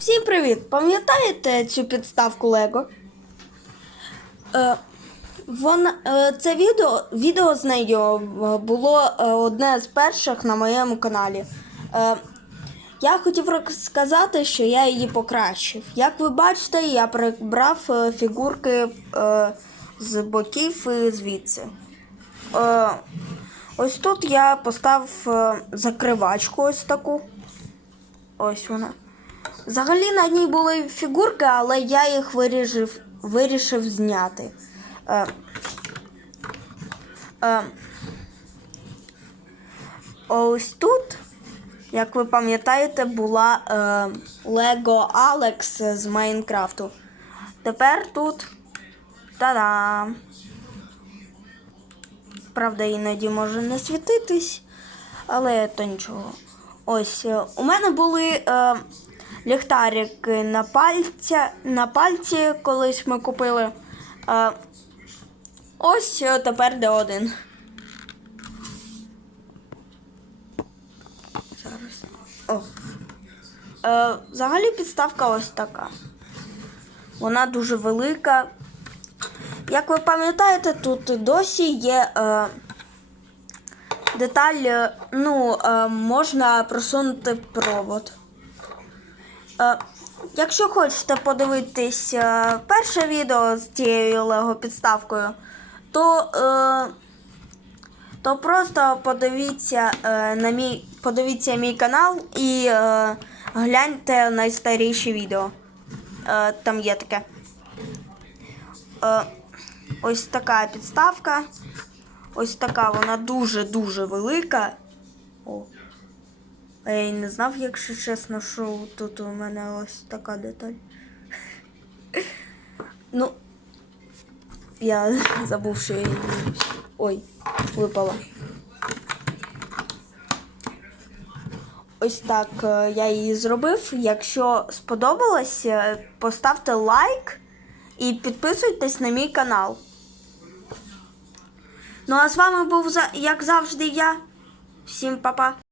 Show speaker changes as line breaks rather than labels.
Всім привіт! Пам'ятаєте цю підставку Лего? Е, вона, е, це відео, відео з нею е, було е, одне з перших на моєму каналі. Е, я хотів сказати, що я її покращив. Як ви бачите, я прибрав е, фігурки е, з боків і звідси. Е, ось тут я поставив закривачку ось таку. Ось вона. Взагалі на ній були фігурки, але я їх вирішив, вирішив зняти. Е, е, ось тут, як ви пам'ятаєте, була е, Лего Алекс з Майнкрафту. Тепер тут. Та-дам! Правда, іноді може не світитись, але то нічого. Ось е, у мене були е, ліхтарики на пальця, на пальці, колись ми купили. Е, ось е, тепер де один. Зараз. О. Е, взагалі підставка ось така. Вона дуже велика. Як ви пам'ятаєте, тут досі є. Е, деталь, е, ну, е, можна просунути провод. Е, Якщо хочете подивитись е, перше відео з цією лего підставкою, то, е, то просто подивіться на мій, подивіться мій канал і гляньте найстаріші відео. Там є таке. Ось така підставка. Ось така вона дуже-дуже велика. О. А я й не знав, якщо чесно, що тут у мене ось така деталь. Ну, я забув, що я її. Ой, випала. Ось так е, я її зробив. Якщо сподобалось, е, поставте лайк і підписуйтесь на мій канал. Ну а з вами був як завжди я. Всім па-па.